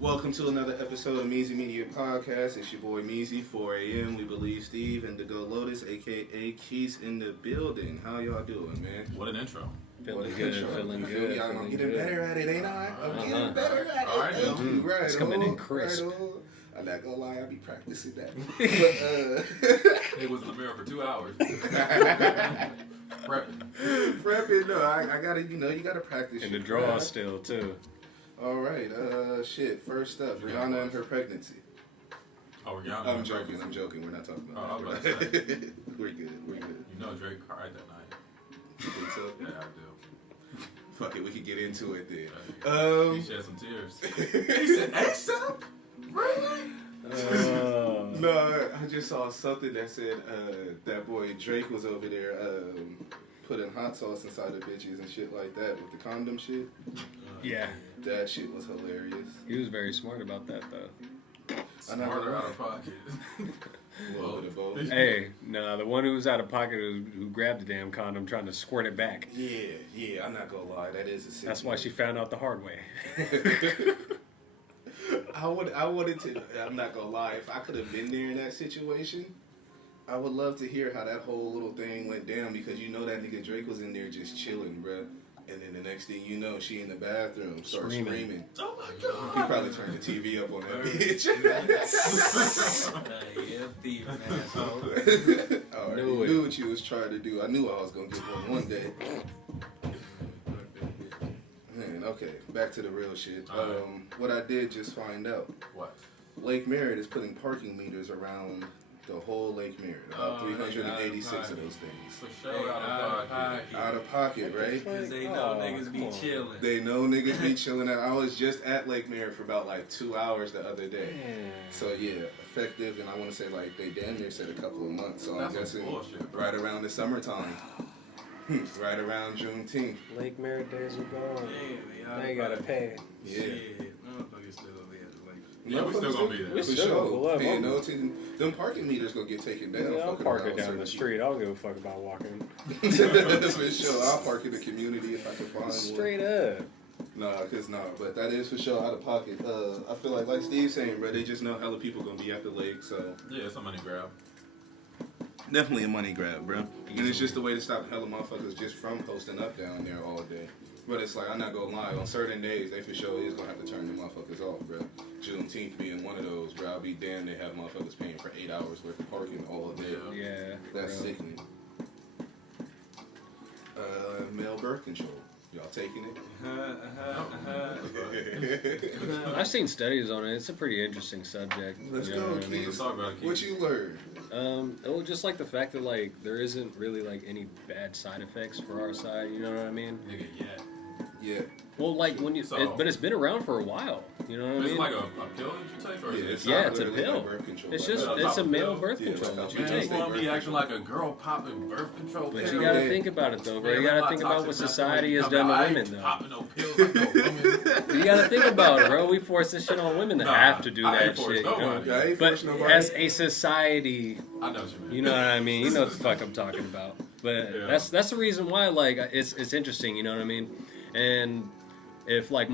Welcome to another episode of mezzymediapod. It's your boy Mezzy, 4 a.m. We believe Steve and the Go Lotus, aka Keith, in the building. How y'all doing, man? What an intro. Feeling good. I'm getting better at it, ain't I? I'm getting better at it. All right, right, it's coming in crisp. Right, I'm not gonna lie, I be practicing that. It was in the mirror for 2 hours. Prepping, no, I gotta, you gotta practice. And the draw still, too. All right, first up, Rihanna and her pregnancy. Oh, Rihanna. I'm joking. We're not talking about I was that. about to say. We're good. You know Drake cried that night. You think so? Yeah, I do. Fuck it, we can get into it then. He shed some tears. He said, ASAP? Really? No, I just saw something that said that boy Drake was over there putting hot sauce inside of bitches and shit like that with the condom shit. Yeah. That shit was hilarious. He was very smart about that, though. Smarter out of pocket. Hey, the one who was out of pocket who grabbed the damn condom trying to squirt it back. Yeah, I'm not gonna lie, that is a sick. That's why she found out the hard way. I wanted to, I'm not gonna lie, if I could have been there in that situation, I would love to hear how that whole little thing went down, because you know that nigga Drake was in there just chilling, bruh. And then the next thing you know, she in the bathroom starts screaming. Oh my God. He probably turned the TV up on that bitch. I already knew what you was trying to do. I knew I was going to get one day. Man, okay, back to the real shit. What I did just find out. What? Lake Merritt is putting parking meters around the whole Lake Merritt. About 386 of those things. For sure, Out of pocket, right? Because they know niggas be chilling. They know niggas be chilling. I was just at Lake Merritt for about like 2 hours the other day. So yeah, effective, and I want to say like they damn near said a couple of months. So I'm guessing right around the summertime. Right around Juneteenth. Lake Merritt days are gone. Yeah, they gotta pay. Yeah. Motherfuckers still gonna be at the lake. Yeah, we still gonna be there. For still sure. gonna Paying no attention. Them parking meters gonna get taken down. Yeah, I'll park it down the street. I don't give a fuck about walking. For sure. I'll park in the community if I can find one. Straight up. But that is for sure out of pocket. I feel like Steve's saying, bro, they just know hella people gonna be at the lake, so. Yeah, it's a money grab. Definitely a money grab, bro. And it's just a way to stop hella motherfuckers just from posting up down there all day. But it's like, I'm not gonna lie, on certain days, they for sure is gonna have to turn them motherfuckers off, bro. Juneteenth being one of those, bro. I'll be damned they have motherfuckers paying for 8 hours worth of parking all day. Yeah. That's sickening. Male birth control. Y'all taking it? I've seen studies on it. It's a pretty interesting subject. Let's you go, know what I mean? kids. Talk about it, What you learned? Just like the fact that like there isn't really like any bad side effects for our side. You know what I mean? Nigga, yeah. Yeah. Well, like when you, but it's been around for a while. You know what I mean? It's like a pill that you take, or is it? It's a pill. It's just it's a male birth control that you Man, take. you want me acting like a girl popping birth control But pill? you gotta think about it though, bro. You gotta think about what society has done to women, though. Popping no pills like no women. You gotta think about it, bro. We force this shit on women to have to do that shit. You know? But as a society, I know what you mean. you know what I mean. You know what the fuck I'm talking about. But that's the reason why, like, it's interesting. You know what I mean? And if like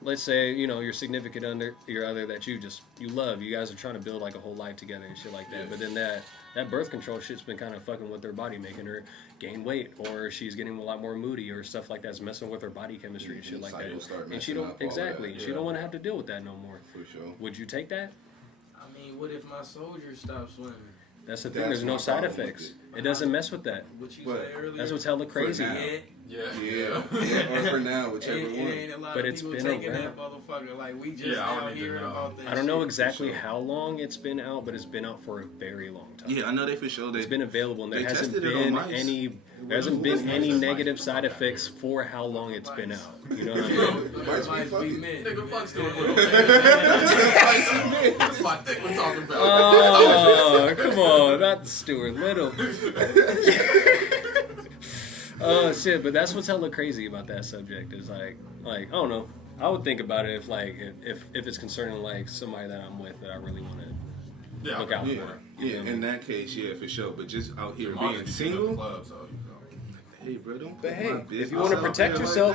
let's say, you know, your significant your other that you love, you guys are trying to build like a whole life together and shit like that. But then that birth control shit's been kind of fucking with their body, making her gain weight, or she's getting a lot more moody, or stuff like that's messing with her body chemistry and shit like that. And she don't she don't want to have to deal with that no more. For sure. Would you take that? I mean, what if my soldier stops swimming? That's the thing. There's no side effects. It doesn't mess with that. What you said earlier? That's what's hella crazy. Yeah. Or for now, whichever one. Ain't a lot But of it's people been taking around. that motherfucker. Like, we just now hearing about that I don't know shit. exactly how long it's been out, but it's been out for a very long time. Yeah, I know they for sure. It's been available, and there hasn't tested it on been mice. any negative side effects for how long it's been out. You know what I mean? Mice be Might be fucking. men. Nigga, fuck Stuart Little. That's my thing we're talking about. Oh, come on, not Stuart Little. Oh shit! But that's what's hella crazy about that subject is like I don't know. I would think about it if it's concerning like somebody that I'm with that I really want to look out for. Yeah, in that case, yeah, for sure. But just out here being single. Hey, bro, don't. But hey, if you want to protect yourself,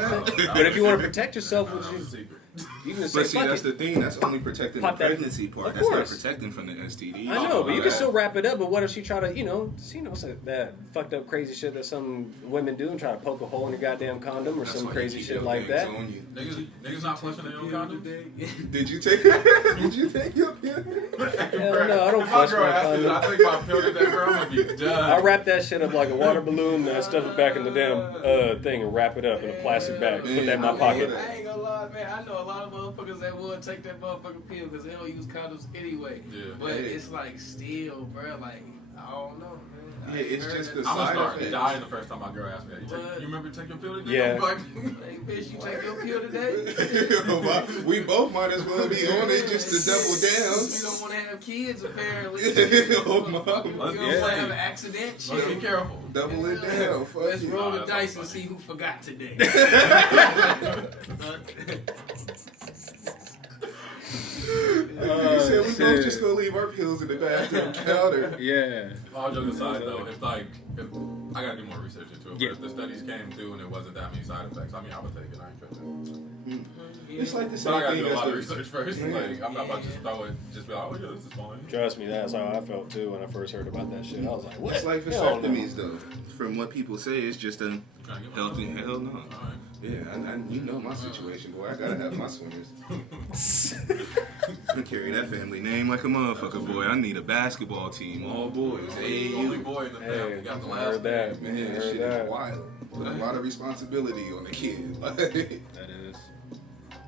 but if you want to protect yourself, You can just But say, see, fuck that's it. the thing. That's only protecting the Pop that- pregnancy part. Of That's not course. protecting from the STD. I know, but you can that. still wrap it up. But what if she try to, say that fucked up crazy shit that some women do and try to poke a hole in your goddamn condom or That's some why you crazy keep shit your like legs that? on you. Niggas not flushing their own condoms? Did you take? Did you take your pill? Hell no, I don't If flush girl my asked me, condom. I think my pill today, bro, I'm gonna be done. I wrap that shit up like a water balloon, and I stuff it back in the damn thing and wrap it up in a plastic bag. Put that in my pocket. I ain't gonna lie, man. I know a lot of motherfuckers that would take that motherfucking pill because they don't use condoms anyway. Yeah. But it's like still, bro. Like I don't know, man. Yeah, it's just the I'm gonna side start effects. dying the first time my girl asked me that. You remember taking your pill today? Yeah. I'm like, Hey, bitch, you take your pill today? We both might as well be on it just to double You don't want to have kids, apparently. down. Oh You my. don't want to have an accident. let's be Shit. careful. Double it down. Fuck Let's it. roll the that's dice funny. and see who forgot today. You said we both just gonna leave our pills in the bathroom counter. Yeah. All joking aside, though, if I gotta do more research into it, Yeah. but if the studies came through and it wasn't that many side effects, I mean, I would take it. I ain't tripping. It's like the But same I gotta thing do a as lot of the research first. Like, I'm not about to just throw it, just be like, oh yeah, this is fine. Trust me, that's how I felt too when I first heard about that shit. I was like, what? It's like Hell no. vasectomies, though. From what people say, it's just a Trying to get my healthy. Hell no. Alright. Yeah, and you know my situation, boy. I gotta have my swingers. I carry that family name like a motherfucker, boy. I need a basketball team, all boys. Only boy in the family Hey, got the I last heard that. Man, I this heard shit that. is wild. Put a lot of responsibility on the kid. That is.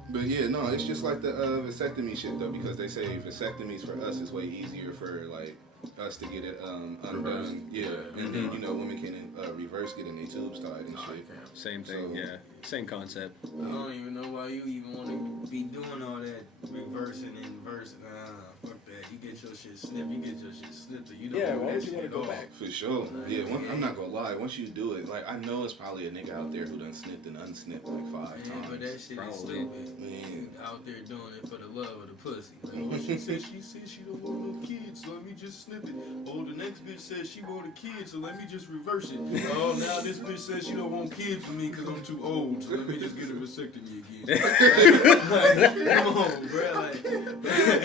But yeah, no, it's just like the vasectomy shit though, because they say vasectomies for us is way easier for like us to get it undone. Reversed. Yeah, and then women can reverse getting their tubes tied and shit. Same thing, So- yeah. Same concept. I don't even know why you even want to be doing all that reversing and inversing. Fuck that. You get your shit snipped. You get your shit snipped. Or you don't Yeah, want why that would you shit want to go off. back? For sure. Yeah, I'm not gonna lie. Once you do it, like I know it's probably a nigga out there who done snipped and unsnipped like 5 Yeah, but that times. shit Probably. is stupid. Man. Out there doing it for the love of the pussy. Like, oh, she said she don't want no kids, so let me just snip it. Oh, the next bitch says she want a kid, so let me just reverse it. Oh, now this bitch says she don't want kids for me because I'm too old, so let me just get a vasectomy again. Like, come on, bro. Like,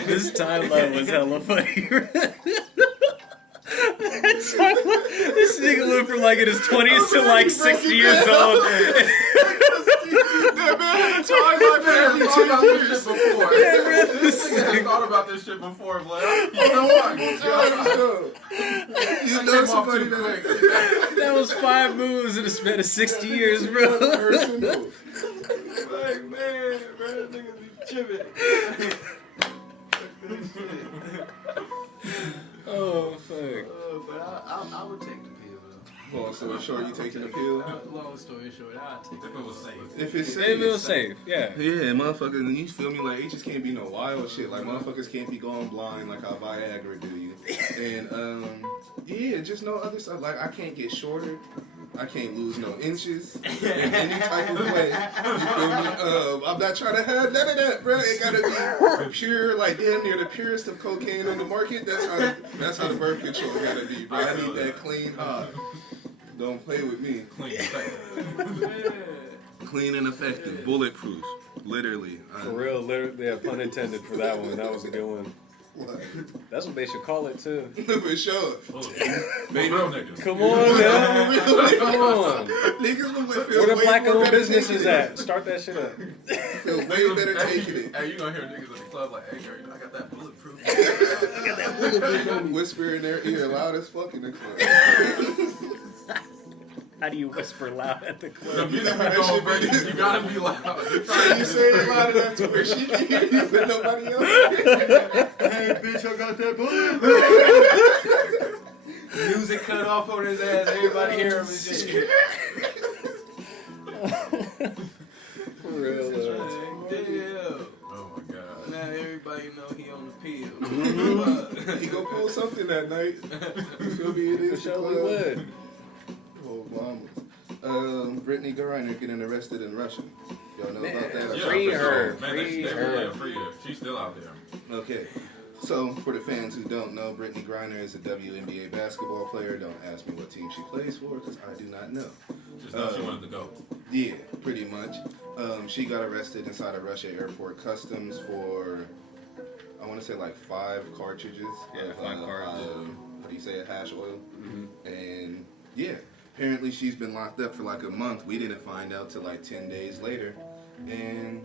This timeline was hella funny. This nigga went from like in his 20s to like 60 years old. That man had a timeline, man. He thought about this shit before. man, This nigga had thought about this shit before. Like, you know what? You know somebody that That was 5 moves in a span of 60 years, bro. personal. like, man, bro, niggas be tripping. Oh, fuck. But I would take the pill, though. Long story short, you taking the pill? Long story short, I'd take If it was safe. If it's If it was safe, yeah. Yeah, motherfuckers, and you feel me? Like, it just can't be no wild shit. Like, motherfuckers can't be going blind like how Viagra do you. And, yeah, just no other stuff. Like, I can't get shorter. I can't lose no inches in any type of way. You feel me? I'm not trying to have none of that, bro. It gotta be pure, like damn near the purest of cocaine on the market. That's how the birth control gotta be, bro. I need that clean hot. Don't play with me. Clean safe. Clean and effective. Bulletproof. Literally. For real, literally, yeah, pun intended for that one. That was a good one. That's what they should call it, too. For sure. Baby, real niggas. Come on, man. Come on. Niggas would Where the way black-owned more better businesses taking it. at? Start that shit up. Feel way better taking it. Hey, you gonna hear niggas in the club like, hey, girl, you know, I got that bulletproof. Whisper in their ear loud as fuck in the club. How do you whisper loud at the The club? music be going crazy. You gotta be loud. You're trying So to you say it loud enough to where she can hear you, but nobody else. Hey, bitch, I got that bullet. Music cut off on his ass. Everybody hear him and shit. For real, though. Damn. Oh my god. Now everybody know he on the pill. He gonna pull something that night. You feel me? It For is sure we would. Oh, mama. Britney Griner getting arrested in Russia. Y'all know about that? Yeah, Free for her. sure. Man, Free they her. really free her. She's still out there. Okay. So, for the fans who don't know, Britney Griner is a WNBA basketball player. Don't ask me what team she plays for, because I do not know. Just know she wanted to go. Yeah, pretty much. She got arrested inside a Russia airport customs for, I want to say like 5 cartridges. Yeah, of, 5 cartridges. What do you say, hash oil? And yeah, apparently she's been locked up for like a month. We didn't find out till like 10 days later. And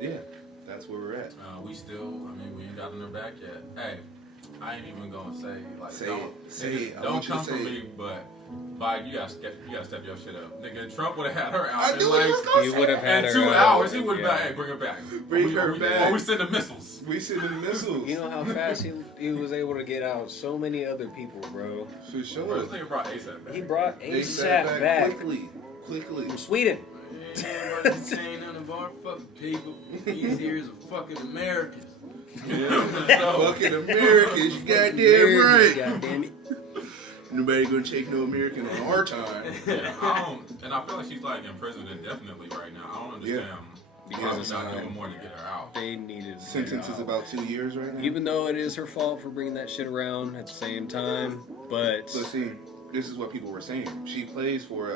yeah, that's where we're at. We ain't gotten her back yet. Hey, I ain't even gonna say, like, Say don't, it. Say it. I don't want you to come for say me, it. but Biden, you gotta step your shit up. Nigga, Trump would have had her out I in knew he was like, gonna He say would have had in her 2 out. hours. He would have Yeah. been, hey, bring her back. Bring Or her we- back. Or we send the missiles. We sending missiles. You know how fast he was able to get out so many other people, bro. For Bro, sure. this nigga brought ASAP back. He brought They ASAP back quickly. from Sweden. Ain't nobody saying none of our fucking people. These here is fucking Americans. Fucking Americans, you goddamn Americans, right. goddamn it. Nobody gonna take no American on our time. Yeah, and I feel like she's like in prison indefinitely right now. I don't understand. Because Because it's not not- doing more to get her out. They needed to Sentence get is out. about 2 years right now. Even though it is her fault for bringing that shit around at the same time, but But see, this is what people were saying. She plays for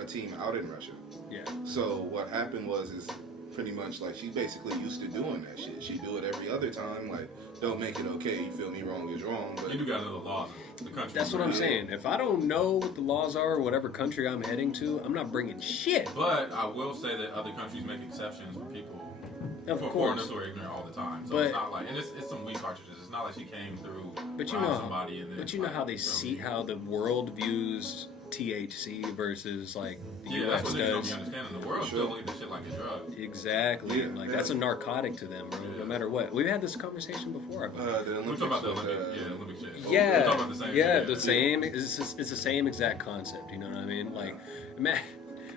a team out in Russia. yeah, So what happened is pretty much like she's basically used to doing that shit. She do it every other time. Like, don't make it okay. You feel me? Wrong is wrong. But You do gotta know the laws of the country. that's what I'm Yeah. saying. If I don't know what the laws are, whatever country I'm heading to, I'm not bringing shit. But I will say that other countries make exceptions for people, Of for course. foreigners who are ignorant all the time. So But- it's not like, and it's some weak cartridges. It's not like she came through, But you robbed know, somebody, and then, but you know like, how they you know see what I mean? how the world views THC versus like the Yeah, US that's what niggas don't does. be understanding. The world Sure. still look at this shit like a drug. Exactly. Yeah, Like yeah. that's a narcotic to them, bro. Yeah. No matter what. We've had this conversation before. I believe. the We're Olympics talking about the was, Olympic shit. We're Yeah, talking about the same yeah, shit. the same. It's the same exact concept. You know what I mean? Like, man,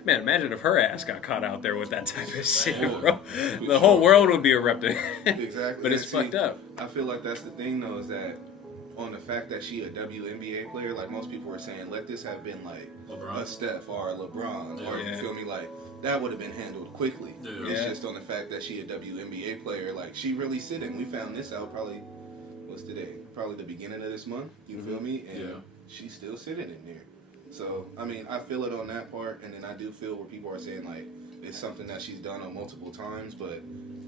imagine if her ass got caught out there with that type of shit, Man. bro. The whole world would be erupting. Exactly. But it's And see, fucked up. I feel like that's the thing though, is that on the fact that she a WNBA player, like most people were saying, let this have been like LeBron. a Steph or a LeBron, or Yeah. you feel me, like that would have been handled quickly. Yeah. It's Yeah. just on the fact that she a WNBA player, like she really sitting. We found this out probably, what's today? Probably the beginning of this month. You feel me? And Yeah. she's still sitting in there. So I mean, I feel it on that part, and then I do feel where people are saying like it's something that she's done on multiple times, but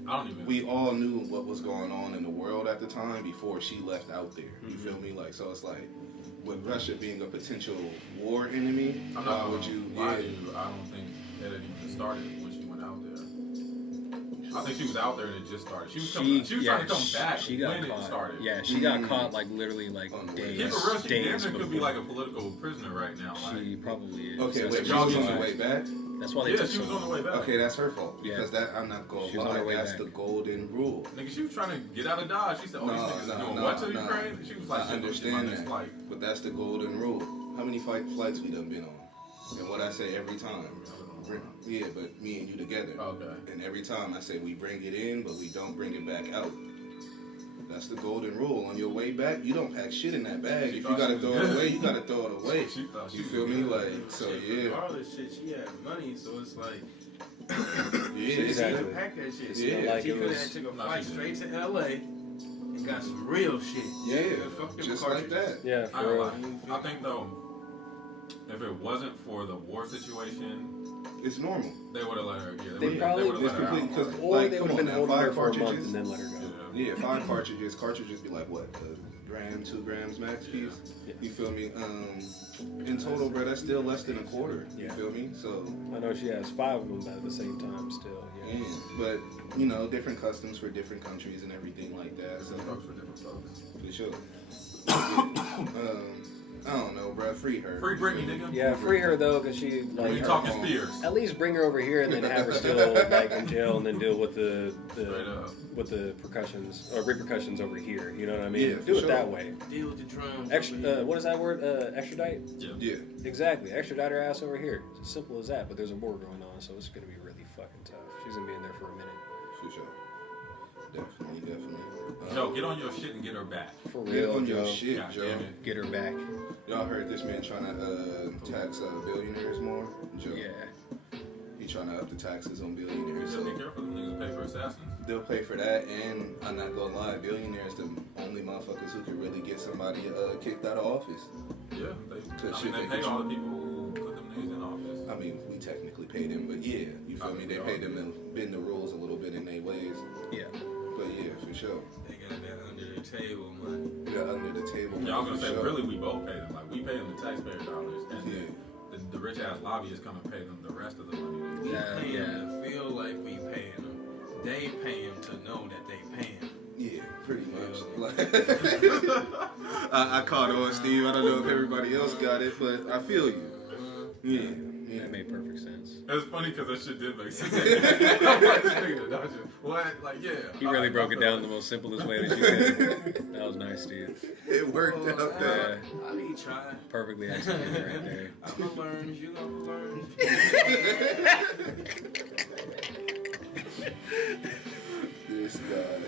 I don't even. we all knew what was going on in the world at the time before she left out there. You feel me? Like, so it's like, with Russia being a potential war enemy, I'm why not would gonna you? lie to you. I don't think it had even started when she went out there. I think she was out there and it just started. She was trying to come back She got when caught. it started. Yeah, she got caught like literally like On the way. days. Keep it real, she damn days near could be before. like a political prisoner right now. Like, She probably is. Okay, That's wait, the she was reason on the why- way back. That's why they yeah, took she was so on the way long. back. Okay, that's her fault Yeah. because that I'm not going She to was on her lie. way That's back. the golden rule. Nigga, she was trying to get out of Dodge. She said, "Oh, these niggas doing what to Ukraine?" She was like, I "Shit, this is my understand next that, flight." but that's the golden rule. How many flights we done been on? And what I say every time. Yeah, but me and you together. Okay. And every time I say we bring it in, but we don't bring it back out. That's the golden rule. On your way back, you don't pack shit in that bag. She If you thought gotta she throw was it good. away, you gotta throw it away. She thought she You was feel me? good. Like, so yeah. Regardless, shit, she had money, so it's like, Yeah, she Exactly. could pack that shit. Yeah. Like she it could was- have took a No, flight she straight to LA and got some real shit. Yeah, Fuck them just like cartridges. that. Yeah, I for don't real. lie. I think though, if it wasn't for the war situation, It's normal. they would have let her. Yeah, They probably would've It's let her complete out. because Or like, they would come have on been now, holding her 5 for a month cartridges. and then let her go. Yeah. Yeah, 5 cartridges. Cartridges be like what, a gram, 2 grams max piece. Yeah. You feel me? In total, bro, that's still less than a quarter. You Yeah. feel me? So I know she has 5 of them at the same time still. Yeah. yeah, but you know, different customs for different countries and everything like that. So Different folks for different folks. for sure. I don't know, bro. Free her. Free Britney, nigga. Yeah, free her though, cause she We like talking Spears. at least bring her over here and then have her still like in jail and then deal with the Straight up. with the repercussions over here. You know what I mean? Yeah, for Do it sure. that way. Deal with the drums. What is that word? Extradite. Yeah. Yeah. Exactly. Extradite her ass over here. It's as simple as that. But there's a war going on, so it's gonna be really fucking tough. She's gonna be in there for a minute. For sure. Definitely. Joe, get on your shit and get her back. For Get real, on Joe. your shit, God Joe. damn it. Get her back. Y'all heard this man trying to tax billionaires more? Joe. Yeah. He trying to up the taxes on You billionaires. said be So careful, them niggas pay for assassins. they'll pay for that, and I'm not gonna lie, billionaires the only motherfuckers who can really get somebody kicked out of office. Yeah, Cause shit, they they pay could- all the people who put them niggas in office. I we technically paid them, but yeah, you feel me? They paid them to bend the rules a little bit in their ways. Yeah. But yeah, for sure. They got that under the table money. Yeah, under the table. Yeah, I was gonna say, sure. really, we both pay them. Like, we pay them the taxpayer dollars, and Yeah. the rich ass lobbyists come and pay them the rest of the money. We pay yeah. them to feel like we paying them. They pay them to know that they paying them. Yeah, pretty much. Like, I caught on, Steve. I don't know if everybody else got it, but I feel you. Yeah. That made perfect sense. It's funny because that shit did make sense. I'm like, this nigga, don't you? What? Like, yeah. You really broke it down the most simplest way that you could. That was nice, Steve. It worked out there. Yeah. I be trying. Perfectly executed right there. I'm gonna learn. You gonna learn. This guy.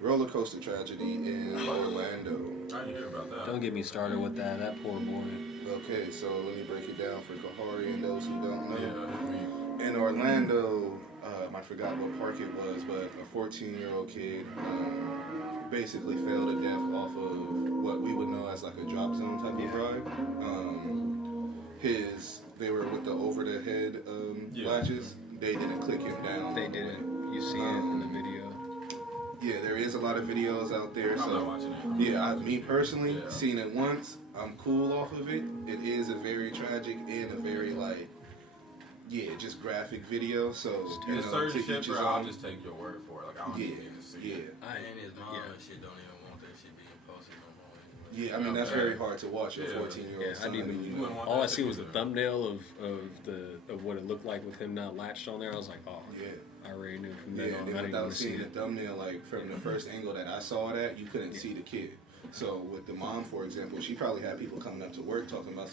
Roller coaster tragedy in Orlando. I didn't hear about that. Don't get me started with that. That poor boy. Okay, so let me break it down for Kahari and those who don't know. Yeah, I mean, In Orlando, I forgot what park it was, but a 14-year-old kid basically fell to death off of what we would know as like a drop zone type of ride. They were with the over the head latches. They didn't click him down. They didn't. You see it in the video. Yeah, there is a lot of videos out there. I'm not So watching it. yeah, me personally, Yeah. seen it once. I'm cool off of it. It is a very tragic and a very just graphic video. So you There's know, certain to shit, each his bro, I'll own. just take your word for it. Like, I don't Yeah, need to see yeah. it. And his mom Yeah. and shit don't even want that shit being posted no more. Yeah, I mean that's very hard to watch a Yeah. 14-year-old Yeah, I son. didn't You wouldn't want All I that see to was the be there. thumbnail of what it looked like with him not latched on there. I was like, oh, Yeah. I already knew from Yeah, then on. and I then didn't without want to see seeing the it. thumbnail, like from the first angle that I saw it at, you couldn't see the kid. So with the mom, for example, she probably had people coming up to work talking about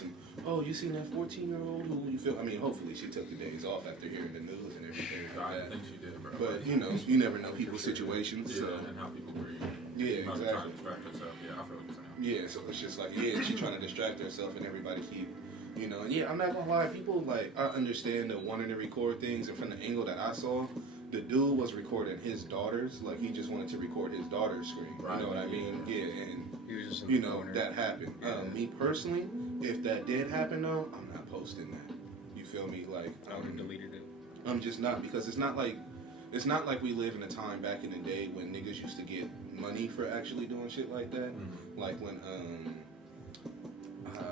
oh, you seen that 14-year-old who you feel? I mean, hopefully she took the days off after hearing the news and everything I like didn't that. think she did, bro. But you know, you never know people's situations. Yeah, So and how people grieve. yeah, Trying to exactly. distract herself. Yeah, I feel what you're saying. Yeah, so it's just like she's trying to distract herself and everybody keep. And I'm not gonna lie, people I understand the wanting to record things, and from the angle that I saw, the dude was recording his daughter's, like he just wanted to record his daughter's screen. Right. You know what I mean? Yeah, and He was just in the corner. that happened. Me personally, if that did happen though, I'm not posting that. You feel me? Like I would have deleted it. I'm just not, because it's not like we live in a time back in the day when niggas used to get money for actually doing shit like that. Mm-hmm. Like when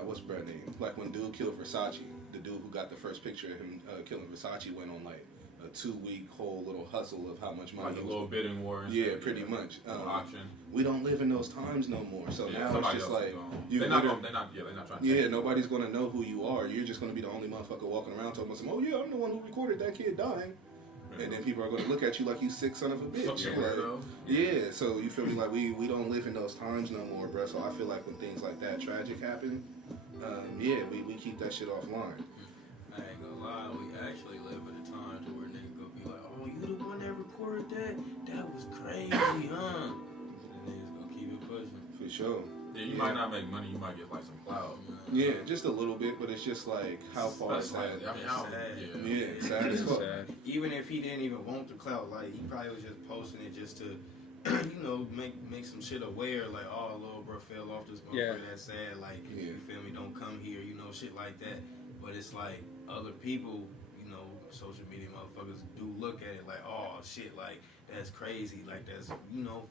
what's Brad name? Like when dude killed Versace, the dude who got the first picture of him killing Versace went on like a 2-week whole little hustle of how much money. Like a he was- little bidding war. And Yeah, shit, pretty much. auction. We don't live in those times no more. So Yeah, now it's somebody just else like is going. you They're not literally- trying to. yeah, nobody's gonna know who you are. You're just gonna be the only motherfucker walking around talking about oh yeah, I'm the one who recorded that kid dying. And then people are gonna look at you like you sick son of a bitch. Fuck your Like, weirdo. yeah, so you feel me? Like we don't live in those times no more, bro. So I feel like when things like that tragic happen, we keep that shit offline. I ain't gonna lie, we actually live in a time to where niggas gonna be like, oh, you the one that recorded that? That was crazy, huh? And niggas gonna keep it pushing. For sure. Yeah, you might not make money. You might get like some clout. Yeah, just a little bit, but it's just like how far That's is sad. that? I mean, how? Sad. Yeah. Yeah, sad as fuck. Sad. Even if he didn't even want the clout, like he probably was just posting it just to, make some shit aware, like, oh, little bro fell off this motherfucker, Yeah. that's sad, like, Yeah. you feel me, don't come here, shit like that. But it's like other people, social media motherfuckers do look at it like, oh shit, like that's crazy, like that's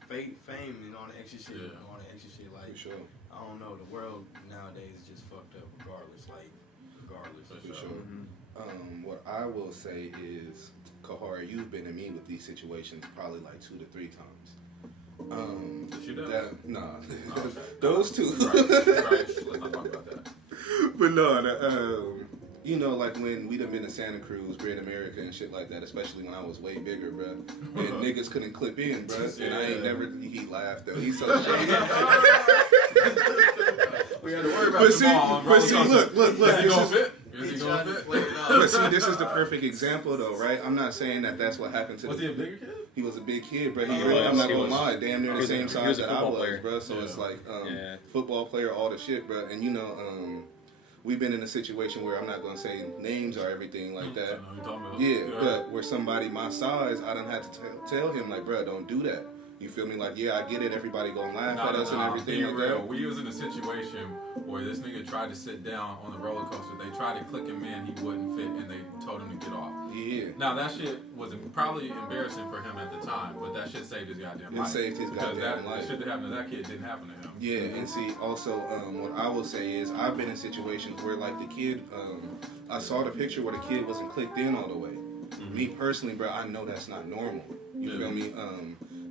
fame and all the extra shit, Yeah. all the extra shit, like For sure. I don't know, the world nowadays is just fucked up regardless. For sure. What I will say is, Kahari, you've been to me with these situations probably like 2 to 3 times. She does? Nah, Oh, okay. those two. Right. Let's not talk about that. But no, like when we'd have been to Santa Cruz, Great America, and shit like that, especially when I was way bigger, bruh, and niggas couldn't clip in, bruh, and I ain't never. He laughed though. He's so shady. We had to worry about But the see, ball, bro. but see, look. Is he this gonna is- fit? Is he gonna fit? But see, this is the perfect example, though, right? I'm not saying that that's what happened to. Was he a bigger kid? He was a big kid, bro. He I'm was, not he gonna was. lie, damn near He the was same he size was a that I football was, player. bro. So Yeah. it's like Yeah. football player, all the shit, bro. And we've been in a situation where I'm not gonna say names or everything like that. I know you're talking about. Yeah, but where somebody my size, I done had to tell him like, bro, don't do that. You feel me? Like, yeah, I get it. Everybody gonna laugh at us and everything. Be like real. that. We was in a situation where this nigga tried to sit down on the roller coaster. They tried to click him in. He wouldn't fit, and they told him to get off. Yeah. Now, that shit was probably embarrassing for him at the time, but that shit saved his goddamn life. It saved his goddamn life. The shit that happened to that kid didn't happen to him. Yeah, and see, also, what I will say is I've been in situations where, like, the kid, I saw the picture where the kid wasn't clicked in all the way. Me personally, bro, I know that's not normal. You feel me?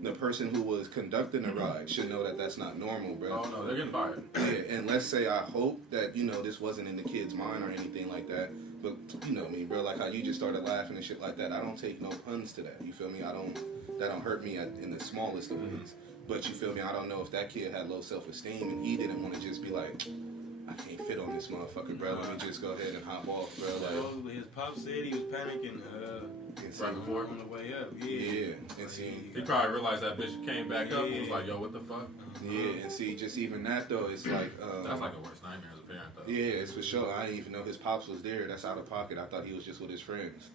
The person who was conducting the ride should know that that's not normal, bro. Oh, no, they're getting fired. Yeah, and let's say I hope that, you know, this wasn't in the kid's mind or anything like that. But, you know me, bro, like how you just started laughing and shit like that. I don't take no puns to that. You feel me? That don't hurt me in the smallest of ways. But you feel me? I don't know if that kid had low self-esteem and he didn't want to just be like, I can't fit on this motherfucker, bro. Let me just go ahead and hop off, bro. Like, his pop said he was panicking right before on the way up. Yeah, and see, he probably realized that bitch came back up and was like, yo, what the fuck? Yeah, and see, just even that though, it's like that's like a worst nightmare as a parent, though. Yeah, it's for sure. I didn't even know his pops was there. That's out of pocket. I thought he was just with his friends.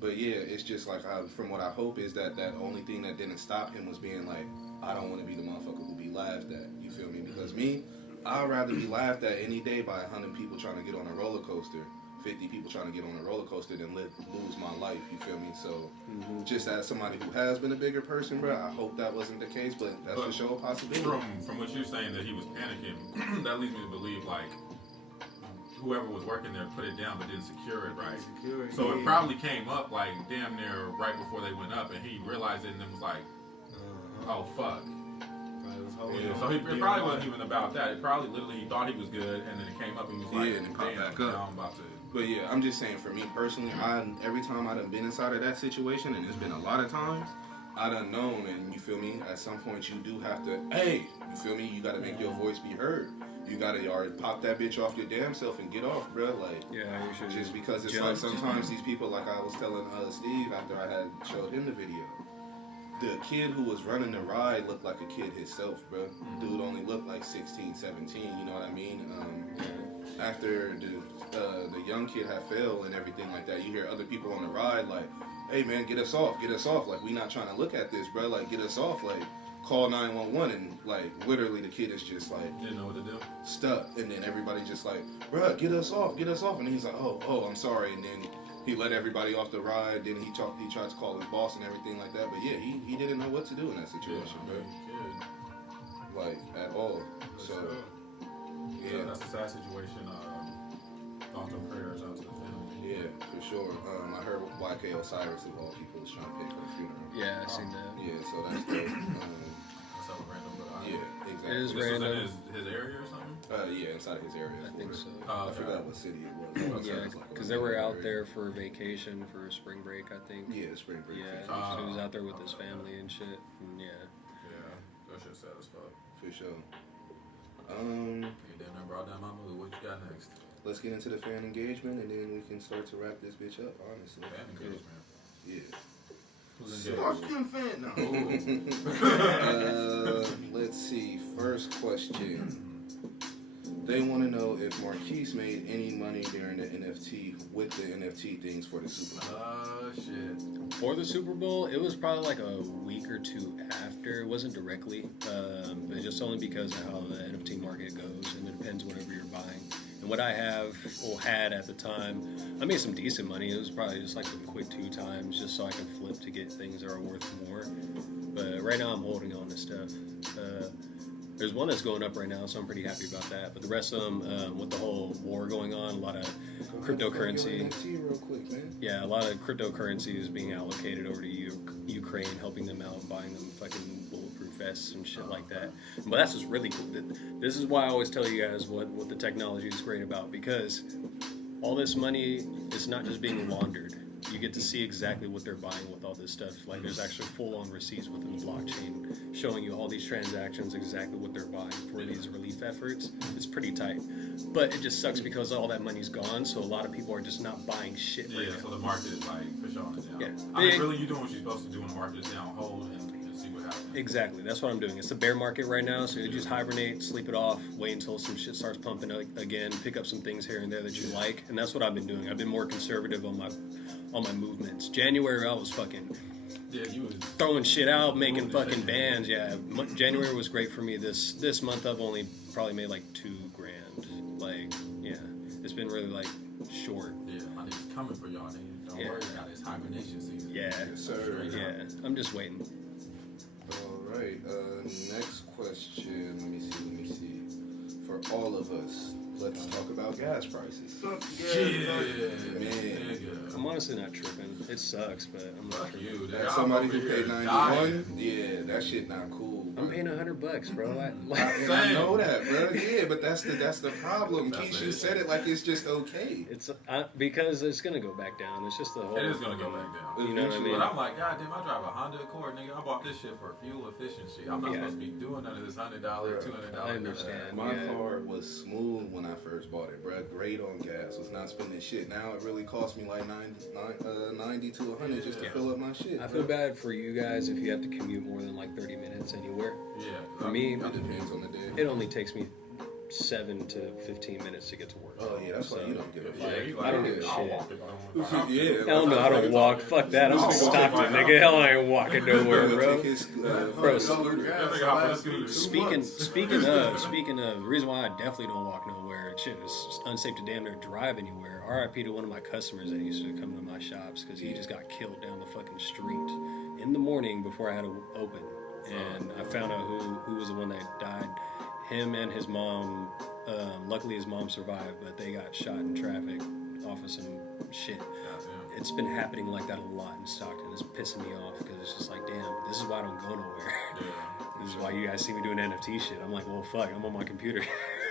But yeah, it's just like from what I hope is that only thing that didn't stop him was being like, I don't want to be the motherfucker who be laughed at. You feel me? Because me, I'd rather be laughed at any day by 100 people trying to get on a roller coaster, 50 people trying to get on a roller coaster than lose my life. You feel me? So just as somebody who has been a bigger person, bro, I hope that wasn't the case, but that's for sure a possibility. From what you're saying that he was panicking, that leads me to believe like whoever was working there put it down but didn't secure it right. So it probably came up like damn near right before they went up, and he realized it and then was like, oh fuck. Yeah, so it probably wasn't even about that. It probably literally he thought he was good, and then it came up and he was like, and it popped back up. Now I'm about to. But yeah, I'm just saying for me personally, every time I done been inside of that situation, and it's been a lot of times, I done known, and you feel me, at some point you do have to, hey, you feel me, you gotta make your voice be heard. You gotta pop that bitch off your damn self and get off, bro. Like, Yeah, you should just because it's like sometimes these people, like I was telling Steve after I had showed him the video, the kid who was running the ride looked like a kid himself, bro. Dude only looked like 16, 17, you know what I mean? After the young kid had failed and everything like that, you hear other people on the ride like, hey man, get us off. Like, we not trying to look at this, bro. Like, get us off. Like, call 911. And like, literally the kid is just like, didn't know what to do. Stuck. And then everybody just like, bro, get us off. And he's like, oh, I'm sorry. And then he let everybody off the ride. Then he tried to call his boss and everything like that. But yeah, he didn't know what to do in that situation, bro. Like, at all. So, yeah, that's a sad situation. Thoughts and prayers out to the family. Yeah, for sure. I heard YK Osiris of all people was trying to pay for the funeral. Yeah, I seen that. Yeah, so that's dope. That's so random, but yeah, exactly. It is this random. was in his area or something? Yeah, inside of his area. I think so. I forgot what city it was. Yeah, because they were out there for vacation for spring break, I think. Yeah, spring break. Yeah, so he was out there with his family and shit. And yeah. Yeah, that shit's sad as fuck. For sure. You damn near brought down my mood. What you got next? Let's get into the fan engagement, and then we can start to wrap this bitch up, honestly. Fan engagement. Yeah. Who's engaged? Let's see. First question. They want to know if Marquise made any money during the NFT with the NFT things for the Super Bowl. Shit. For the Super Bowl, it was probably like a week or two after. It wasn't directly, but just only because of how the NFT market goes, and it depends whatever you're buying. And what I had at the time, I made some decent money. It was probably just like some quick 2 times just so I can flip to get things that are worth more. But right now I'm holding on to stuff. There's one that's going up right now, so I'm pretty happy about that. But the rest of them, with the whole war going on, a lot of cryptocurrency. Real quick, man. Yeah, a lot of cryptocurrency is being allocated over to Ukraine, helping them out, buying them fucking bulletproof vests and shit like that. But that's what's really cool. This is why I always tell you guys what the technology is great about, because all this money is not just being laundered. You get to see exactly what they're buying with all this stuff. Like, there's actually full-on receipts within the blockchain showing you all these transactions, exactly what they're buying for these relief efforts. It's pretty tight. But it just sucks because all that money's gone, so a lot of people are just not buying shit right now. So the market is like, for sure, down. Yeah. I mean, really, you're doing what you're supposed to do when the market is down, hold and see what happens. Exactly. That's what I'm doing. It's the bear market right now, so you just hibernate, sleep it off, wait until some shit starts pumping again, pick up some things here and there that you like, and that's what I've been doing. I've been more conservative on my movements. January, I was fucking Yeah, you was throwing shit out, making moving fucking shit. bands. Yeah, January was great for me. This month I've only probably made like $2,000. Like, yeah, it's been really like short. Yeah, my niggas coming for y'all, niggas. Don't Yeah. worry about it. It's hibernation season. Yeah, Yes, sir. yeah. I'm just waiting. All right. Next question. Let me see. For all of us, let's talk about gas prices. Shit, Man. nigga. I'm honestly not tripping. It sucks, but I'm not Fuck tripping. you, nigga. As I'm somebody over who here paid dying. 91, yeah, that shit not cool. I'm bro. paying $100, bro. And I know that, bro. Yeah, but that's the problem. That's Keisha it. said it like it's just okay. It's because it's gonna go back down. It's just the whole. It is gonna go back down. You know what I mean? But I'm like, God damn, I drive a Honda Accord, nigga. I bought this shit for fuel efficiency. I'm not Yeah. supposed to be doing none of this $100, $200. I understand. My Yeah. car was smooth when I first bought it, bro. Great on gas. Was not spending shit. Now it really cost me like 90 to 100 just to Yeah. fill up my shit. I bro. feel bad for you guys if you have to commute more than like 30 minutes anywhere. Yeah. For me, It depends on the day. it only takes me 7 to 15 minutes to get to work. Oh yeah, that's why you don't give a fuck. Yeah, you I don't give a I'll shit. walk if I don't want to. Yeah. Hell no, I don't walk. Fuck that. I'm I'll from walk Stockton, if I- nigga. Hell, I ain't walking nowhere, Take bro. his, Bro, scooter. That nigga hop on the scooter. Speaking of, the reason why I definitely don't walk nowhere, shit, it's unsafe to damn near drive anywhere. RIP to one of my customers that used to come to my shops because he just got killed down the fucking street in the morning before I had to open, and I found out who was the one that died. Him and his mom. Luckily, his mom survived, but they got shot in traffic off of some shit. Goddamn. It's been happening like that a lot in Stockton. It's pissing me off because it's just like, damn, this is why I don't go nowhere. Yeah. This is why you guys see me doing NFT shit. I'm like, well, fuck, I'm on my computer.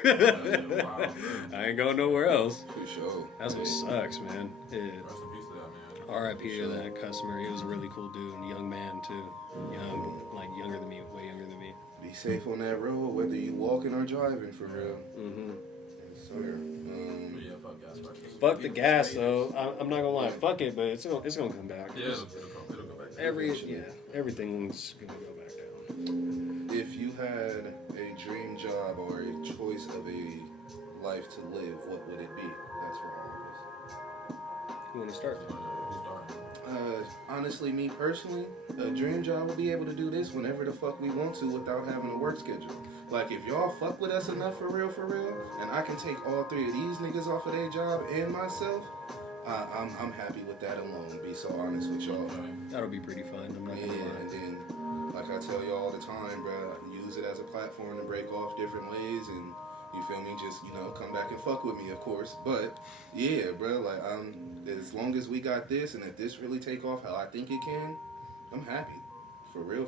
Wow. I ain't going nowhere else. For sure. That's what sucks, man. Yeah. Rest in peace to that, man. R.I.P. to that customer. He was a really cool dude, young man too. Young, like younger than me, way younger than me. Be safe on that road, whether you walking or driving, for real. Mm-hmm. Yes, sir. Yeah, fuck gas prices. Fuck the gas though. I'm not gonna lie. Fuck it, but it's gonna come back. Yeah, it'll go back. Everything's gonna go back down. If you had a dream job or a choice of a life to live, what would it be? That's for all of us. Who wanna start? Who's starting? Honestly, me personally, a dream job will be able to do this whenever the fuck we want to without having a work schedule. Like, if y'all fuck with us enough for real, and I can take all three of these niggas off of their job and myself, I'm happy with that alone, be so honest with y'all. That'll be pretty fun. I'm not Yeah, gonna and lie. then, like I tell y'all all the time, bro, use it as a platform to break off different ways, and you feel me, just, come back and fuck with me, of course. But, yeah, bro, like, as long as we got this, and if this really take off how I think it can, I'm happy. For real.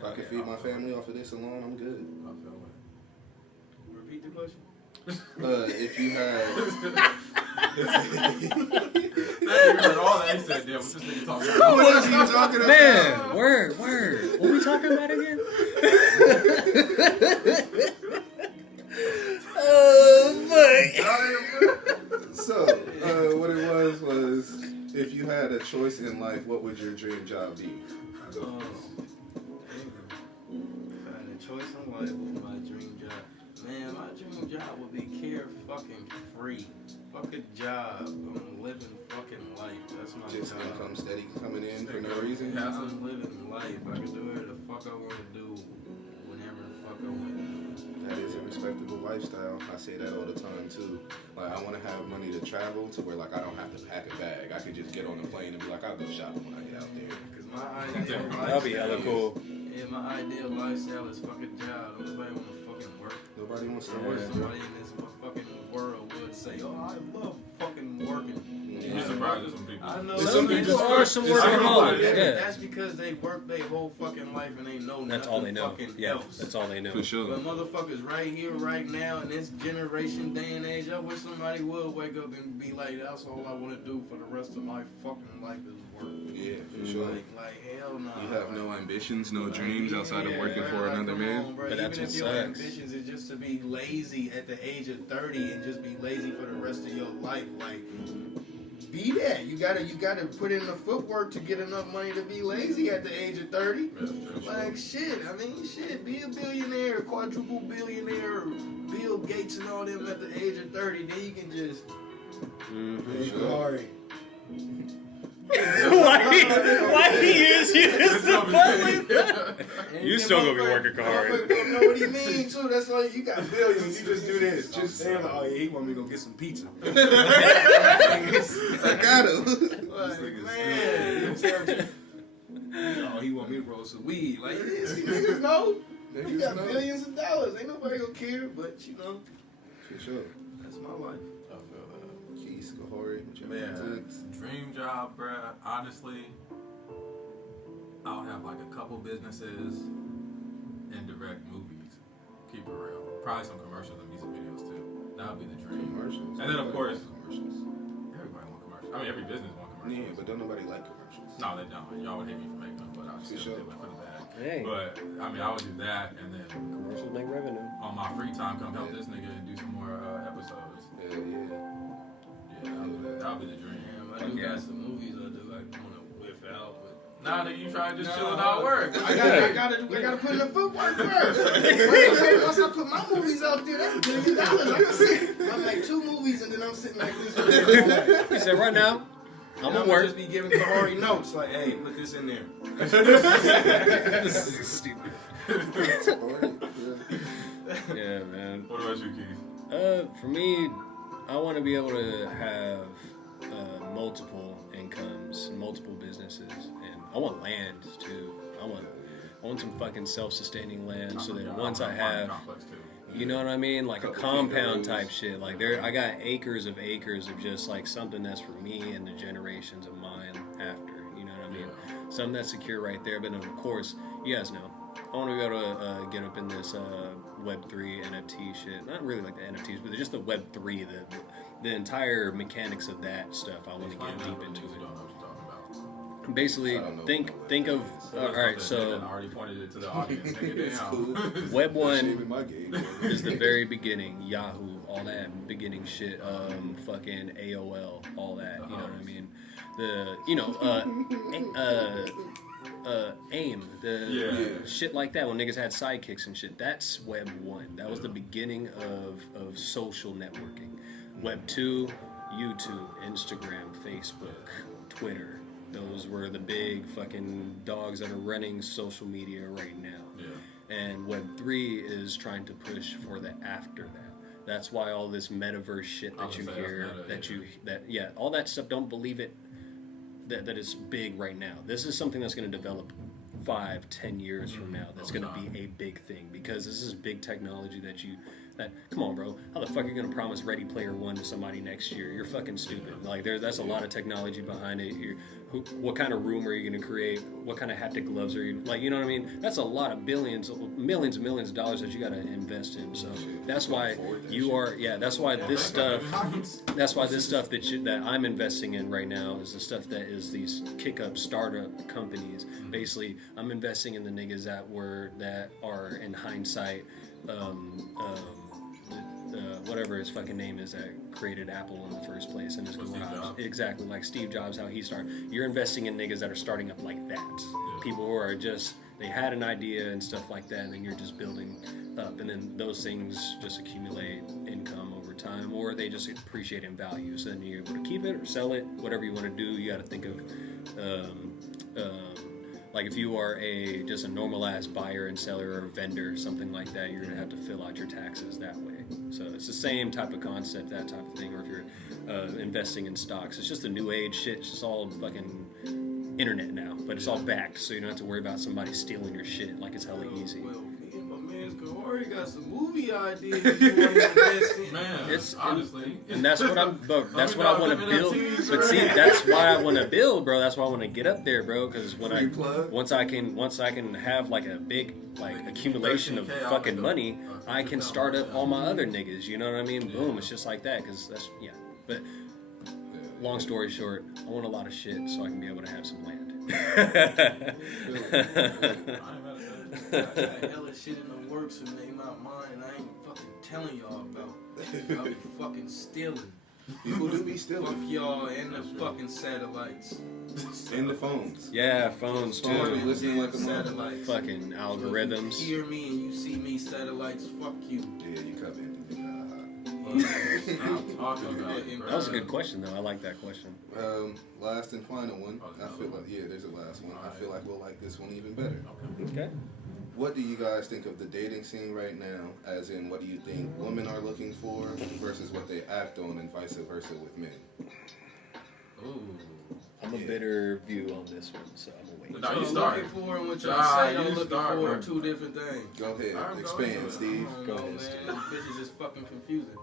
If I can feed my family off of this alone, I'm good. I feel it. Repeat the question. If you had... That nigga heard all that. He said, damn, what this nigga talking about? What is he talking about? Man, word. What we talking about again? Oh fuck. So, what it was, if you had a choice in life, what would your dream job be? If I had a choice in life, what would my dream job? Man, my dream job would be fucking free. Fuck a job. I'm living fucking life. That's my Just job. income steady coming in for no reason? I'm living life. I can do whatever the fuck I want to do, whenever the fuck I want to do. That is a respectable lifestyle. I say that all the time too. Like, I want to have money to travel to where, like, I don't have to pack a bag. I could just get on the plane and be like, I'll go shopping when I get out there. Cause my ideal That'll be hella cool. Yeah, my ideal lifestyle is fucking job. Nobody want to fucking work. Nobody wants to I work. wish somebody in this fucking world would say, "Oh, I love fucking working." You'd be surprised at some people. I know Some people are some It's workaholics. Yeah, Yeah. that's because they work their whole fucking life and they know That's nothing all they know. fucking Yeah, else. that's all they know. For sure. But motherfuckers right here, right now, in this generation, day and age, I wish somebody would wake up and be like, that's all I want to do for the rest of my fucking life is work. Yeah, for sure. Like hell no. You have no ambitions, no Like, dreams outside of yeah, working bro, for like, another come man. on, bro. But that's Even what if your sucks. ambitions is just to be lazy at the age of 30 and just be lazy for the rest of your life, like, be that. You gotta put in the footwork to get enough money to be lazy at the age of 30. Like shit, be a billionaire, quadruple billionaire, Bill Gates and all them at the age of 30. Then you can just Sure. Why he use you as the bullet? You still gonna be working hard. I don't know what he means too. That's why you got billions. You just do this. Just say, oh yeah, he want me to go get some pizza. I got him. Like, man, oh, he want me to roll some weed. Like, niggas know. You got billions of dollars. Ain't nobody gonna care, but you know. For sure. That's my life. I feel that. Keys, Kahori, whichever Man, it takes. dream job, bruh. Honestly, I would have like a couple businesses and direct movies. Keep it real. Probably some commercials and music videos too. That would be the dream. Commercials. And then of course, commercials. everybody wants commercials. I mean, every business wants commercials. Yeah, but don't nobody like commercials. No, they don't. Y'all would hate me for making them, but I For still sure. do it for the bag. Hey, But I mean, I would do that, and then commercials make revenue. on my free time, come help this nigga and do some more episodes. Hell yeah. Yeah, that would be the dream. Damn, I do got some movies I do like want to whip out, but Nah, nigga, you try to just chill it out work. I gotta put in the footwork first. Once I put my movies out there, that's $1 billion. I can sit. I'm like 2 movies and then I'm sitting like this. He said, right now, I'm And gonna I'm work. just be giving Kahori notes like, hey, put this in there. This is stupid. Yeah, man. What about you, Keith? For me, I want to be able to have multiple incomes, multiple businesses, and I want land too. I want some fucking self-sustaining land, so that once I have, you know what I mean, like a compound type shit. Like I got acres of just like something that's for me and the generations of mine after. You know what I mean? Something that's secure right there. But of course, you guys know, I want to be able to get up in this Web3 NFT shit. Not really like the NFTs, but just the Web3, the entire mechanics of that stuff. I want to get deep into it. Basically, think of all right. So I already pointed it to the audience. Take it down. Web 1 is the very beginning. Yahoo, all that beginning shit. Fucking AOL, all that. You know what I mean? AIM, shit like that. When niggas had sidekicks and shit. That's Web 1. That was the beginning of social networking. Web 2, YouTube, Instagram, Facebook, Twitter. Those were the big fucking dogs that are running social media right now. Yeah. And Web 3 is trying to push for the after that. That's why all this metaverse shit that you hear, all that stuff, don't believe it, that is big right now. This is something that's going to develop 5-10 years from now. That's going to be a big thing, because this is big technology come on, bro. How the fuck are you gonna promise Ready Player One to somebody next year? You're fucking stupid. Like, that's a lot of technology behind it. What kind of room are you gonna create? What kind of haptic gloves are you, like, you know what I mean? That's a lot of millions and millions of dollars that you gotta invest in. So that's why that's why this stuff that I'm investing in right now is the stuff that is these kick-up startup companies. Basically, I'm investing in the niggas that are in hindsight. Whatever his fucking name is that created Apple in the first place and is going out. Exactly, like Steve Jobs, how he started. You're investing in niggas that are starting up like that. Yeah. People who are just, they had an idea and stuff like that, and then you're just building up, and then those things just accumulate income over time, or they just appreciate in value. So then you're able to keep it or sell it, whatever you want to do. You got to think of like if you are just a normal ass buyer and seller or vendor, something like that, you're gonna have to fill out your taxes that way. So it's the same type of concept, that type of thing. Or if you're investing in stocks, it's just the new age shit. It's just all fucking internet now, but it's all backed, so you don't have to worry about somebody stealing your shit. Like, it's hella easy. Well, me and my man's Kahori got some movie ideas. You want to invest in. Man, it's honestly, and that's what that's what I want to build. But see, that's why I want to build, bro. That's why I want to get up there, bro. Because once I can have like a big accumulation of fucking money, I can start up all my other niggas. You know what I mean? Boom, it's just like that. Because but long story short, I want a lot of shit so I can be able to have some land. I got hella shit in the works and they not mine, and I ain't fucking telling y'all about. I be fucking stealing. People do be stealing. Fuck y'all and the fucking satellites. And the phones. Yeah, phones too. Listening like a satellites. Fucking algorithms. So if you hear me and you see me, satellites, fuck you. Yeah, you come in. Stop talking about it, bro. That was a good question, though. I like that question. Last and final one. Oh, I feel like there's a last one. I feel like we'll like this one even better. Okay. What do you guys think of the dating scene right now? As in, what do you think women are looking for versus what they act on, and vice versa with men? Ooh. I'm a bitter view on this one, so I'm gonna wait. No, What you y'all start. looking for and what y'all Nah, say y'all you looking start, for bro. are two different things. Go ahead, Alright, go expand, ahead. Steve. I don't Go know, ahead, man. Steve. This bitch is just fucking confusing.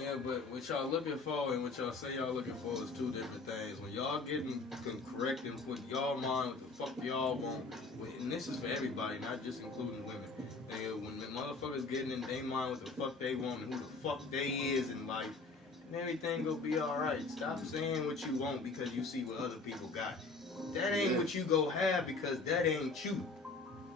Yeah, but what y'all looking for and what y'all say y'all looking for is two different things. When y'all getting correct and put y'all mind what the fuck y'all want, and this is for everybody, not just including women. When the motherfuckers getting in their mind what the fuck they want and who the fuck they is in life, and everything gonna be alright. Stop saying what you want because you see what other people got. That ain't what you go have because that ain't you.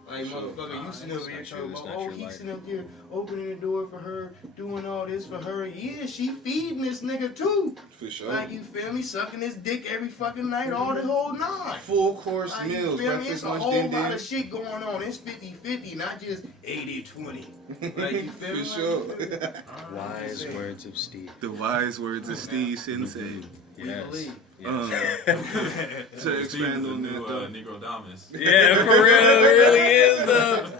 Like, Sure. motherfucker, you sitting over here It's talking not about, your oh, he's life. sitting up here opening the door for her, doing all this for her. Yeah, she feeding this nigga too. For sure. Like, you feel me? Sucking his dick every fucking night, all the whole nine. Full course Like, you meals, feel me? breakfast, It's a lunch, whole din lot din. of shit going on. It's 50-50, not just 80-20. Like, you feel me? For Like, sure. you feel me? Wise words of Steve. The wise words of Steve Sensei. We Yes. believe. Yes. To Steve's expand the on new that, Negro Dominus. Yeah, for real, it really is though.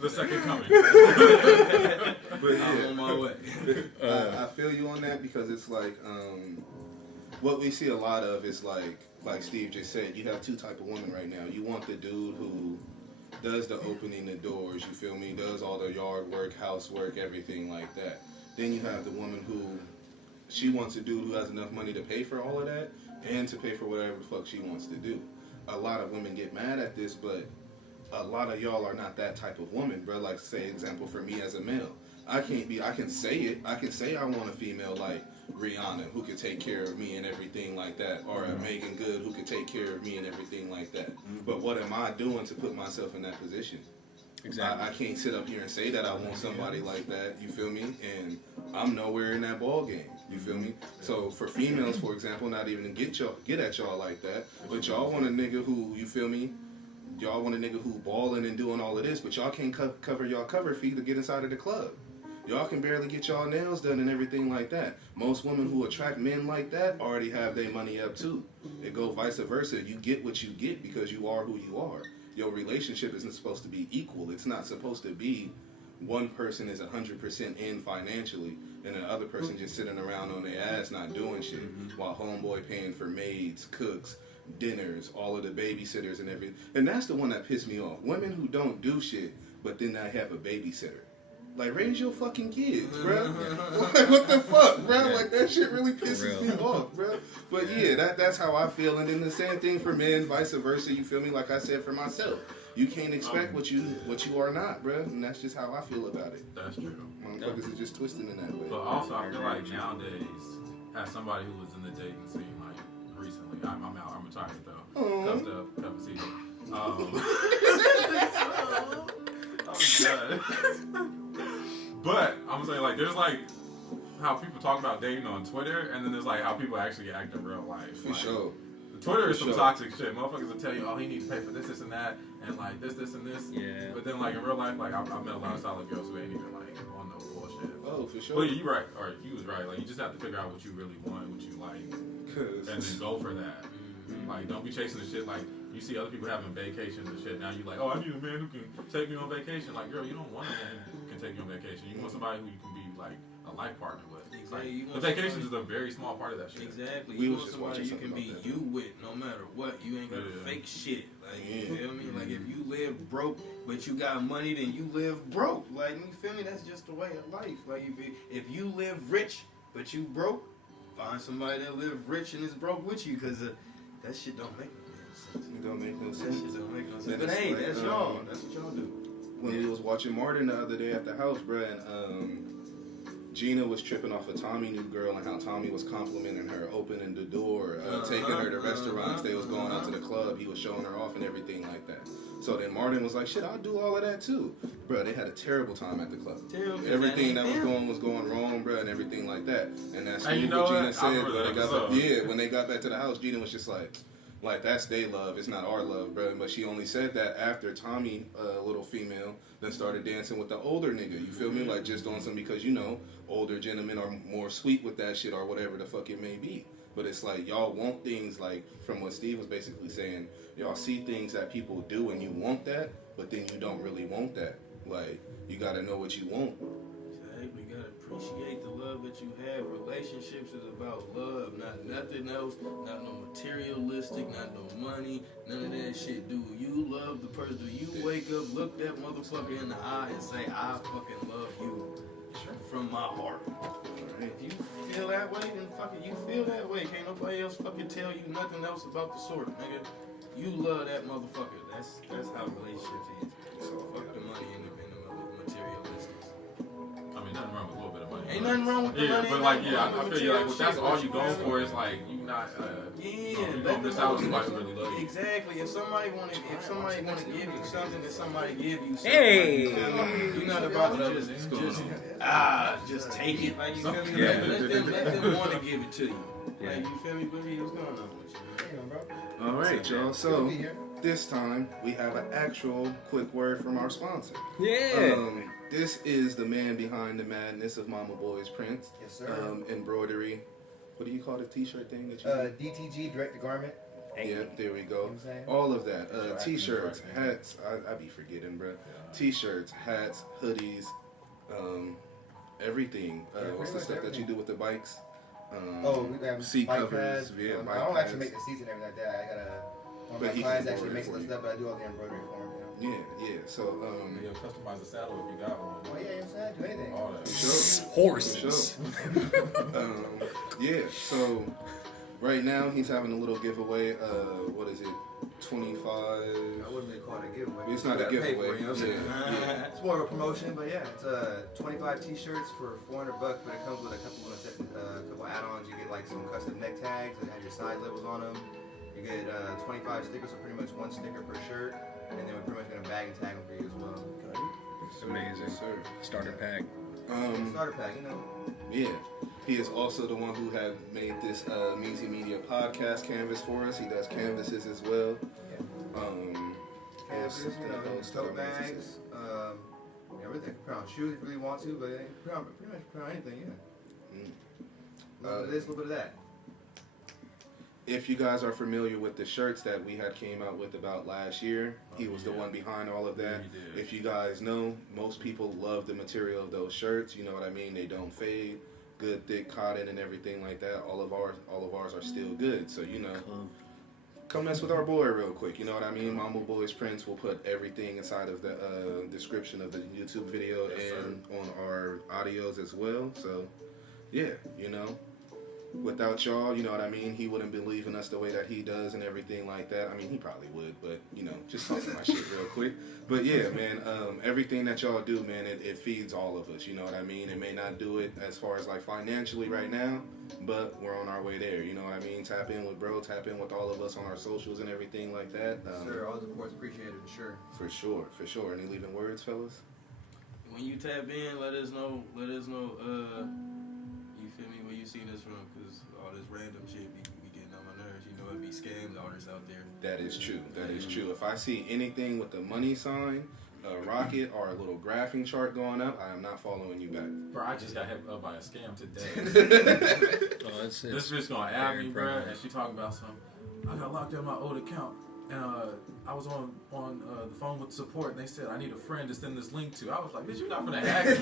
The second coming. but I'm yeah, on my way. I feel you on that because it's like what we see a lot of is like Steve just said, you have two type of women right now. You want the dude who does the opening the doors, you feel me, does all the yard work, housework, everything like that. Then you have the woman who she wants a dude who has enough money to pay for all of that and to pay for whatever the fuck she wants to do. A lot of women get mad at this, but a lot of y'all are not that type of woman, bro. Like, say, example, for me as a male, I can say it. I can say I want a female like Rihanna who could take care of me and everything like that, or a Megan Good who could take care of me and everything like that. But what am I doing to put myself in that position? Exactly. I can't sit up here and say that I want somebody like that, you feel me? And I'm nowhere in that ball game, you feel me? So for females, for example, not even to get at y'all like that, but y'all want a nigga who, you feel me? Y'all want a nigga who balling and doing all of this, but y'all can't cover y'all cover fee to get inside of the club. Y'all can barely get y'all nails done and everything like that. Most women who attract men like that already have their money up too. It go vice versa. You get what you get because you are who you are. Your relationship isn't supposed to be equal. It's not supposed to be one person is 100% in financially and the other person just sitting around on their ass not doing shit while homeboy paying for maids, cooks, dinners, all of the babysitters and everything. And that's the one that pissed me off. Women who don't do shit, but then I have a babysitter. Like, raise your fucking kids, bro. Like, what the fuck, bro? Yeah. Like, that shit really For pisses real. me off, bro. But yeah, that's how I feel. And then the same thing for men, vice versa. You feel me? Like I said for myself, you can't expect what you are not, bro. And that's just how I feel about it. That's true. Motherfuckers are just twisting in that way. But also, I feel like nowadays, as somebody who was in the dating scene, like, recently, I'm out, I'm retired though. Cuffed up, cup of season. I'm done. But, I'm saying, like, there's, like, how people talk about dating on Twitter, and then there's, like, how people actually act in real life. For Like, sure. Twitter is For some sure. toxic shit. Motherfuckers will tell you, oh, he needs to pay for this, this, and that, and, like, this, and this. Yeah. But then, like, in real life, like, I've met a lot of solid girls who ain't even, like, on no bullshit. Oh, for sure. But you right, or you was right. Like, you just have to figure out what you really want, what you like, and then go for that. Like, don't be chasing the shit. Like, you see other people having vacations and shit. Now you like, oh, I need a man who can take me on vacation. Like, girl, you don't want a man who can take you on vacation. You want somebody who you can be like a life partner with. Exactly. Like, You the want vacation somebody- is a very small part of that shit. Exactly. We You was want just somebody watching you can something be about that. you with no matter what. You ain't got to Yeah. fake shit. Like, Yeah. you feel me? Like, if you live broke, but you got money, then you live broke. Like, you feel me? That's just the way of life. Like, if you live rich, but you broke, find somebody that live rich and is broke with you, because that shit don't make no sense. It don't make no That sense. shit don't make no sense. Then But it's hey, like, that's y'all. That's what y'all do. When we was watching Martin the other day at the house, bruh, and Gina was tripping off of Tommy new girl and how Tommy was complimenting her, opening the door, taking her to restaurants. They was going out to the club. He was showing her off and everything like that. So then Martin was like, shit, I'll do all of that too. Bruh, they had a terrible time at the club. Terrible. Everything that was going wrong, bruh, and everything like that. And that's And you what know Gina what? I said. remember When that they got episode. when they got back to the house, Gina was just like, Like, that's their love. It's not our love, bro. But she only said that after Tommy, little female, then started dancing with the older nigga. You feel me? Like, just on some, because, you know, older gentlemen are more sweet with that shit or whatever the fuck it may be. But it's like, y'all want things, like, from what Steve was basically saying, y'all see things that people do and you want that, but then you don't really want that. Like, you gotta know what you want. You gotta appreciate the love that you have. Relationships is about love, not nothing else, not no materialistic, not no money, none of that shit. Do you love the person? Do you wake up, look that motherfucker in the eye and say, I fucking love you from my heart? If you feel that way, then fucking you feel that way. Can't nobody else fucking tell you nothing else about the sort, nigga. You love that motherfucker. That's how relationships is. So fuck the money and the materialistics. I mean, nothing wrong with a little bit of money. Ain't nothing wrong with the money. But like, I feel you. Like, if that's all you going for, it's like you not. You don't miss out on somebody who really love you. Exactly. If somebody wanna give you something, then somebody give you something. Hey! You're not about to just take it. Like, you feel me? Yeah. Let them want to give it to you. Like, you feel me? What's going on with you? All right, y'all. So this time we have an actual quick word from our sponsor. Yeah. This is the man behind the madness of Mama Boy's prints. Yes, sir. Embroidery. What do you call the t-shirt thing that you DTG, direct to garment. Yeah, there we go. You know what I'm saying? All of that. T-shirts, hats. I be forgetting, bro. T-shirts, hats, hoodies, everything. What's the stuff that you do with the bikes? We have seat bike covers. pads. Yeah, I bike don't pads. actually make the seats and everything like that. I got one But of he my clients can actually embroider makes for the you. stuff, but I do all the embroidery for him. You know? Yeah. So, You know, customize a saddle if you got one. Oh yeah, you know what I'm saying? Do anything. All that. sure. Horses. Yeah, so right now he's having a little giveaway. What is it? 25. I wouldn't really call it a giveaway. It's not a You gotta pay for giveaway. it, you know what I'm saying? Yeah. It's more of a promotion, but yeah, it's 25 t-shirts for $400, but it comes with a couple add-ons. You get like some custom neck tags that have your size labels on them. You get 25 stickers, so pretty much one sticker per shirt, and then we're pretty much gonna bag and tag them for you as well. It's amazing. Yes, sir. Starter pack. Starter pack, you know. Yeah. He is also the one who had made this Meezy Media podcast canvas for us. He does canvases as well. Canvases, something else that tote I meant to bags, say. everything. Put on shoes if you really want to, but pretty much put on anything, yeah. A little bit of this, a little bit of that. If you guys are familiar with the shirts that we had came out with about last year, he was the one behind all of that. Yeah, he did. If you guys know, most people love the material of those shirts. You know what I mean? They don't fade. Good thick cotton and everything like that. All of ours are still good. So you know, come mess with our boy real quick. You know what I mean? Mama Boy's Prints will put everything inside of the description of the YouTube video and on our audios as well. So yeah, you know. Without y'all, you know what I mean? He wouldn't be leaving us the way that he does and everything like that. I mean, he probably would, but, you know, just talking my shit real quick. But, yeah, man, everything that y'all do, man, it feeds all of us, you know what I mean? It may not do it as far as, like, financially right now, but we're on our way there, you know what I mean? Tap in with bro, tap in with all of us on our socials and everything like that. Sir, all the support's appreciated, sure. For sure. Any leaving words, fellas? When you tap in, let us know, you feel me, where you seen this from, because all this random shit be getting on my nerves. You know, it be scams artists out there. That is true. If I see anything with a money sign, a rocket, or a little graphing chart going up, I am not following you back. Bro, I just got hit up by a scam today. It's This bitch gonna add me, bro, prevalent. and she talking about something. I got locked out of my old account, and I was on the phone with support, and they said I need a friend to send this link to. I was like, bitch, you're not gonna hack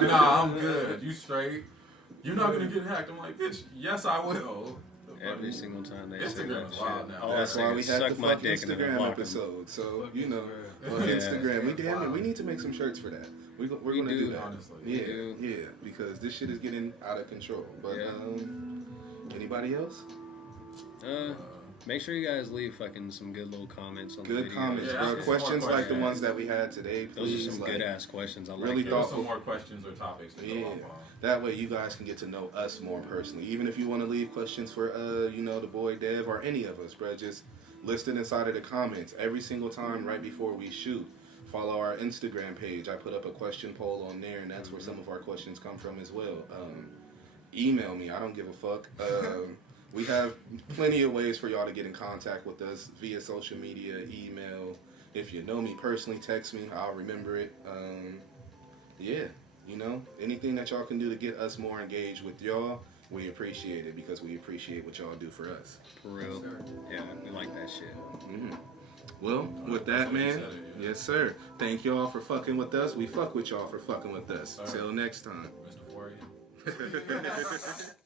me. Nah, I'm good. You straight. You're not gonna get hacked. I'm like, bitch, yes I will. Every single time they say Instagram that is wild shit. now. All I That's say why we is had suck the my fuck dick and then Instagram block 'em. episode. So, Fuck you know, Instagram. on Yeah. Instagram, we need to make some shirts for that. We're going to do that. honestly. We do. Yeah, because this shit is getting out of control. But, Yeah. anybody else? Make sure you guys leave fucking some good little comments on the Good video. comments, Yeah, bro. ask me some more Questions like the questions. ones that we had today, Those please. are some like, good ass questions. I really like Give us those. some more questions or topics to Yeah. go off on. That way you guys can get to know us more personally. Even if you want to leave questions for, you know, the boy Dev or any of us, bro, just list it inside of the comments every single time right before we shoot. Follow our Instagram page. I put up a question poll on there, and that's where some of our questions come from as well. Email me. I don't give a fuck. We have plenty of ways for y'all to get in contact with us via social media, email. If you know me personally, text me. I'll remember it. Yeah, you know, anything that y'all can do to get us more engaged with y'all, we appreciate it because we appreciate what y'all do for us. For real. Yeah, we like that shit. Mm-hmm. Well, with that, man, yes, sir. Thank y'all for fucking with us. We fuck with y'all for fucking with us. Till next time. Mr. 4 a.m.